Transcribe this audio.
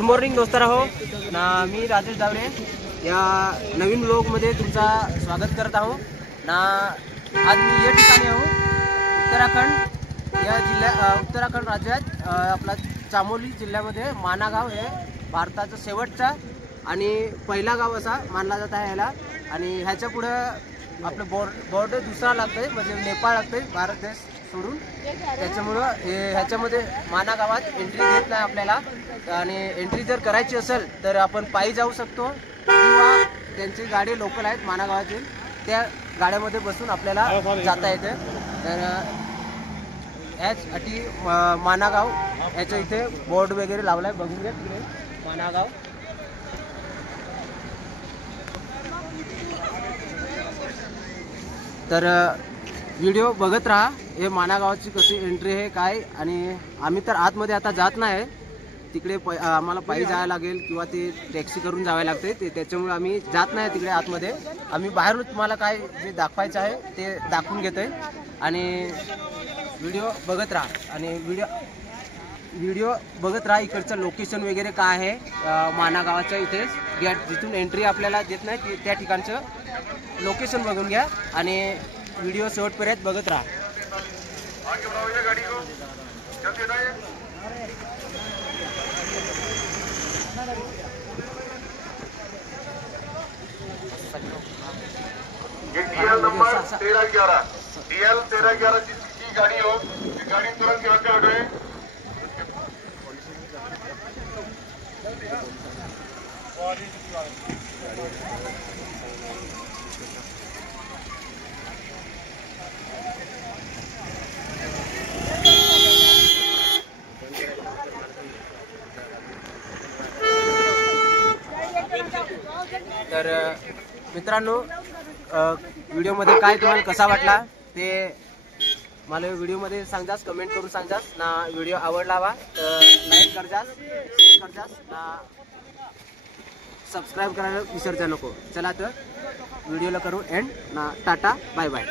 Good morning दोस्तारा हो ना, मी राजेश डावरे या नवीन ब्लॉगमध्ये तुमचा स्वागत करत आहो ना। आज मी या ठिकाणी आहो उत्तराखंड या उत्तराखंड राज्यात आपला चामोली जिल्ह्यामध्ये माना गाव हे भारताचा शेवटचा आणि पहिला गाव असा मानला जात आहे ह्याला। आणि ह्याच्या पुढे आपलं बॉर्डर दुसरा लागतंय, म्हणजे नेपाळ लागतंय भारत देश सोडून। त्याच्यामुळं ह्याच्यामध्ये माना गावात एंट्री देत नाही आपल्याला, आणि एंट्री जर करायची असेल तर आपण पायी जाऊ शकतो किंवा त्यांची गाडी लोकल आहेत माना गावातील, त्या गाड्यामध्ये बसून आपल्याला जाता येते। तर ह्यासाठी माना गाव ह्याच्या इथे बोर्ड वगैरे लावलाय, बघून घ्या तिकडे माना गाव। तर व्हिडिओ बघत राहा, हे माना गावाची कशी एंट्री आहे काय। आणि आम्ही तर आतमध्ये आता जात नाही, तिकडे आम्हाला पायी जायला लागेल किंवा ते टॅक्सी करून जावे लागते, त्याच्यामुळे आम्ही जात नाही तिकडे आतमध्ये। आम्ही बाहेरून तुम्हाला काय जे दाखवायचं आहे ते दाखवून घेतोय आणि व्हिडिओ बघत राहा। आणि व्हिडिओ बघत राहा, इकडचं लोकेशन वगैरे काय आहे माना गावाच्या इथे गेट जिथून एंट्री आपल्याला देत नाही त्या ठिकाणचं लोकेशन बघून घ्या आणि व्हिडिओ शेवटपर्यंत बघत राहा। ये DL नंबर 1311 DL 1311 जिसकी गाड़ी हो, ये गाड़ी तुरंत यहाँ पे हटाए। तर मित्रांनो, व्हिडिओमध्ये काय तुम्हाला कसा वाटला ते मला व्हिडिओमध्ये सांगजास, कमेंट करून सांगजास ना। व्हिडिओ आवडला हवा तर लाईक करजास, शेअर करजास ना, सबस्क्राईब करायला विसरजा नको। चला तर व्हिडिओला करू एंड ना, टाटा बाय बाय।